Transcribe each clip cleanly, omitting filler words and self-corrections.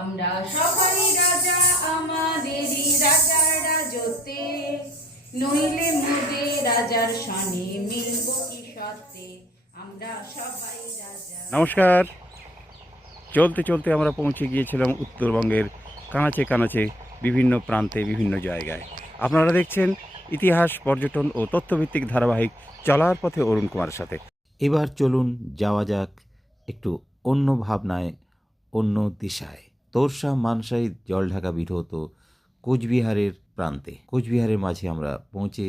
আমরা সবাই রাজা আমাদেরই রাজার রাজত্বে, নইলে মোদে রাজার সনে মিলব কি সত্যে, আমরা সবাই রাজা। নমস্কার। চলতে চলতে আমরা পৌঁছে গিয়েছিলাম উত্তরবঙ্গের কানাচে কানাচে বিভিন্ন প্রান্তে বিভিন্ন জায়গায়। আপনারা দেখছেন ইতিহাস, পর্যটন ও তথ্যভিত্তিক ধারাবাহিক চলার পথে অরুণ কুমারের সাথে। এবার চলুন যাওয়া যাক একটু অন্য ভাবনায়, অন্য দিশায়। তোরসা মানসাই জলঢাকা বিধৌত কোচবিহারের প্রান্তে। কোচবিহারের মাঝে আমরা পৌঁছে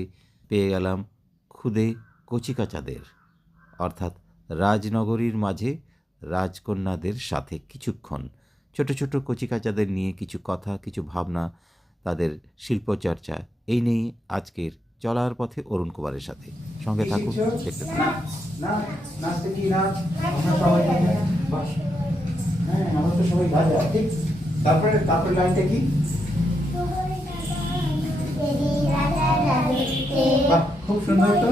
পেয়ে গেলাম খুদে কচিকাচাদের, অর্থাৎ রাজনগরীর মাঝে রাজকন্যাদের সাথে কিছুক্ষণ ছোট ছোট কচিকাচাদের নিয়ে কিছু কথা, কিছু ভাবনা, তাদের শিল্পচর্চা, এই নিয়েই আজকের চলার পথে অরুণ কুমারের সাথে। সঙ্গে থাকুন, দেখতে থাকুন। আমরা তো সবাই রাজা, ঠিক? তারপরে লাইনটা কি? খুব সুন্দর তো।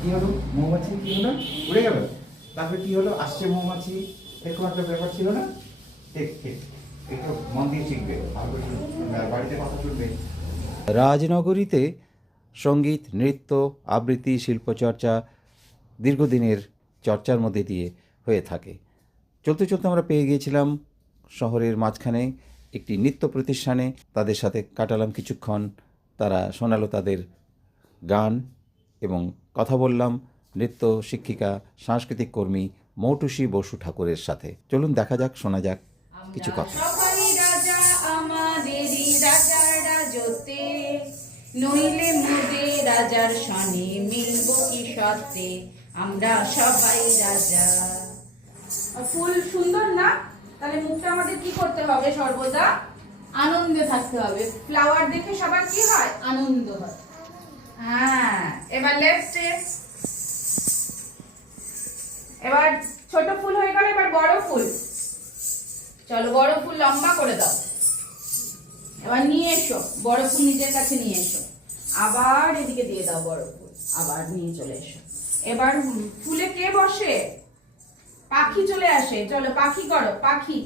কি হলো? মৌমাছি কি হলো? উড়ে গেল। তারপরে কি হলো? আসছে মৌমাছি, এরকম একটা ব্যাপার ছিল না? ঠিক ঠিক, একটু মন দিয়ে শিখবে, বাড়িতে কথা শুনবে। রাজনগরীতে সঙ্গীত, নৃত্য, আবৃত্তি, শিল্পচর্চা দীর্ঘদিনের চর্চার মধ্যে দিয়ে হয়ে থাকে। চলতে চলতে আমরা পেয়ে গিয়েছিলাম শহরের মাঝখানে একটি নৃত্য প্রতিষ্ঠানে। তাদের সাথে কাটালাম কিছুক্ষণ। তারা শোনালো তাদের গান এবং কথা বললাম নৃত্য শিক্ষিকা, সাংস্কৃতিক কর্মী মৌটুসী বসু ঠাকুরের সাথে। চলুন দেখা যাক, শোনা যাক কিছু কথা। সবাই রাজা আমাদেরই রাজার রাজত্বে, নইলে মোদে রাজার সনে মিলব কি সত্যে, আমরা সবাই রাজা। ফুল সুন্দর না? তাহলে মুখটা আমাদের কি করতে হবে? সর্বদা আনন্দে থাকতে হবে। ফ্লাওয়ার দেখে সবার কি হয়? আনন্দ হয়। হ্যাঁ, এবার লেফটে। এবার ছোট ফুল হয়ে গেল, এবার বড় ফুল। চলো বড় ফুল লম্বা করে দাও। এবার নিয়ে এসো বড় ফুল, নিজের কাছে নিয়ে এসো। আবার এদিকে দিয়ে দাও বড় ফুল, আবার নিয়ে চলে এসো। এবার ফুলে কে বসে? পাখি চলে আসে। চলো পাখি করো, পাখি।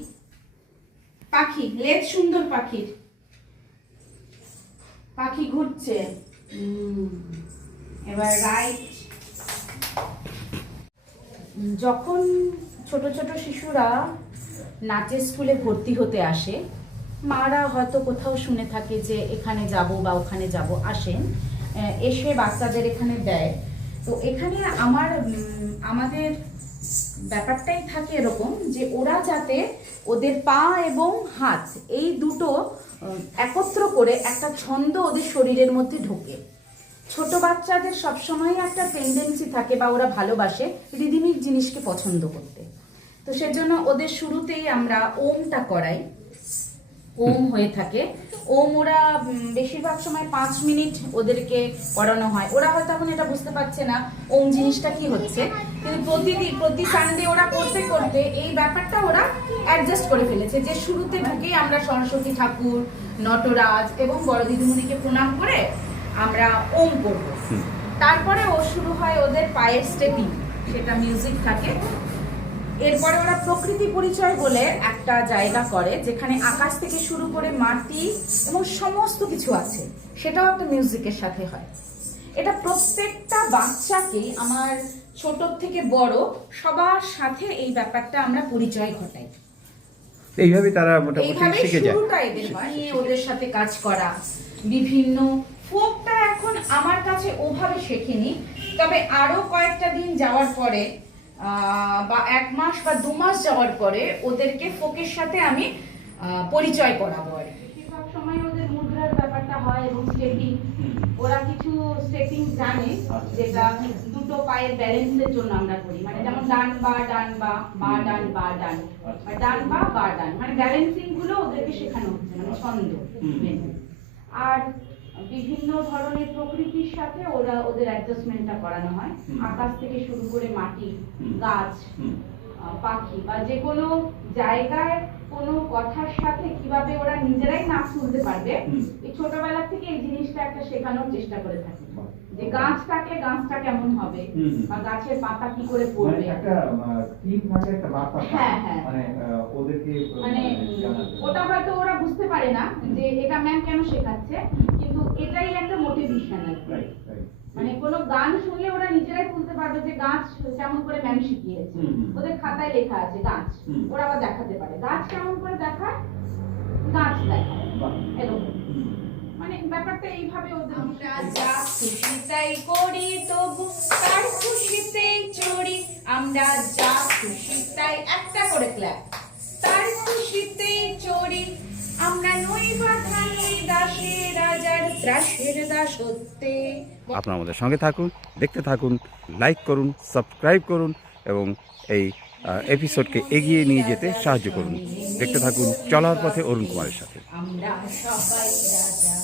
পাখি, লেজ সুন্দর পাখির। পাখি ঘুরছে। এবার রাইট। যখন ছোট ছোট শিশুরা নাচের স্কুলে ভর্তি হতে আসে, মারা হয়তো কোথাও শুনে থাকে যে এখানে যাব বা ওখানে যাব, আসেন, এসে বাচ্চাদের এখানে দেয়। তো এখানে আমাদের ব্যাপারটাই থাকে এরকম যে ওরা যাতে ওদের পা এবং হাত এই দুটো একত্র করে একটা ছন্দ ওদের শরীরের মধ্যে ঢোকে। ছোট বাচ্চাদের সবসময় একটা টেন্ডেন্সি থাকে বা ওরা ভালোবাসে রিদিমিক জিনিসকে পছন্দ করতে। তো সেজন্য ওদের শুরুতেই আমরা ওমটা করাই। ওম হয়ে থাকে। ওম ওরা বেশিরভাগ সময় 5 মিনিট ওদেরকে পড়ানো হয়। ওরা হয়তো এখন এটা বুঝতে পারছে না ওম জিনিসটা কি হচ্ছে, কিন্তু প্রতি সানডে ওরা করতে করতে এই ব্যাপারটা ওরা অ্যাডজাস্ট করে ফেলেছে যে শুরুতে ঢুকেই আমরা সরস্বতী ঠাকুর, নটরাজ এবং বড় দিদিমণিকে প্রণাম করে আমরা ওম করব। তারপরে ও শুরু হয় ওদের পায়ের স্টেপিং, সেটা মিউজিক থাকে। এরপরে ওরা প্রকৃতি পরিচয় বলে একটা জায়গা করে, যেখানে আকাশ থেকে শুরু করে মাটি এবং সমস্ত কিছু আছে, সেটাও একটা মিউজিকের সাথে হয়। এটা প্রত্যেকটা বাচ্চাকেই, আমার ছোট থেকে বড় সবার সাথে এই ব্যাপারটা আমরা পরিচয় ঘটাই। এইভাবে তারা মোটামুটি শিখে যায়। শুরুটা এদের হয়, নিয়ে ওদের সাথে কাজ করা। বিভিন্ন ফোকটা এখন আমার কাছে ওভাবে শেখেনি, তবে আরো কয়েকটা দিন যাওয়ার পরে বা 1 মাস বা 2 মাস যাওয়ার পরে ওদেরকে ফোকের সাথে আমি পরিচয় করাবো। আর বেশিরভাগ সময় ওদের মুদ্রার ব্যাপারটা হয় এবং স্টেপিং। ওরা কিছু স্টেপিং জানে যেটা দুটো পায়ের ব্যালেন্সের জন্য আমরা করি, মানে যেমন ডান বা ডান বা বা ডান বা ডান, ডান বা বা ডান, মানে ব্যালেন্সিং গুলো ওদেরকে শেখানো হচ্ছে, মানে ছন্দ। আর বিভিন্ন ধরনের প্রকৃতির সাথে ওরা ওদের অ্যাডজাস্টমেন্টটা করানো হয়। আকাশ থেকে শুরু করে মাটি, গাছ, পাখি বা যে কোনো জায়গায় কোনো কথার সাথে কিভাবে ওরা নিজেরাই নাচ তুলতে পারবে, এই ছোটবেলা থেকে এই জিনিসটা একটা শেখানোর চেষ্টা করে থাকি। যে গাছ থাকলে গাছটা কেমন হবে বা গাছের পাতা কি করে পড়বে, একটা থিম থাকে, একটা বার্তা। হ্যাঁ হ্যাঁ, মানে ওদেরকে মানে ওটা হয়তো ওরা বুঝতে পারে না যে এটা ম্যাম কেন শেখাচ্ছে, কিন্তু এটাই একটা মোটিভেশন আর কি। মানে কোনো গান শুনলে ওরা নিজেরাই তুলতে পারবে যে গাছ কেমন করে ম্যাম শিখিয়েছে, ওদের খাতায় লেখা আছে গাছ, ওরা আবার দেখাতে পারে গাছ কেমন করে দেখায়, গাছ দেখায় এরকম। মানে ব্যাপারটা এইভাবে ওদের আমরা যা খুশি তাই করি তবু তার খুশিতেই চড়ি, আমরা যা খুশি তাই একটা করে ক্ল্যাপ, তার খুশিতেই চড়ি, আমরা নই বাধা নই দাসে রাজার ত্রাসের দাসত্বে। আপনারা আমাদের সঙ্গে থাকুন, দেখতে থাকুন, লাইক করুন, সাবস্ক্রাইব করুন এবং এই এপিসোডকে এগিয়ে নিয়ে যেতে সাহায্য করুন। দেখতে থাকুন চলার পথে অরুণ কুমারের সাথে। আমরা সবাই রাজা।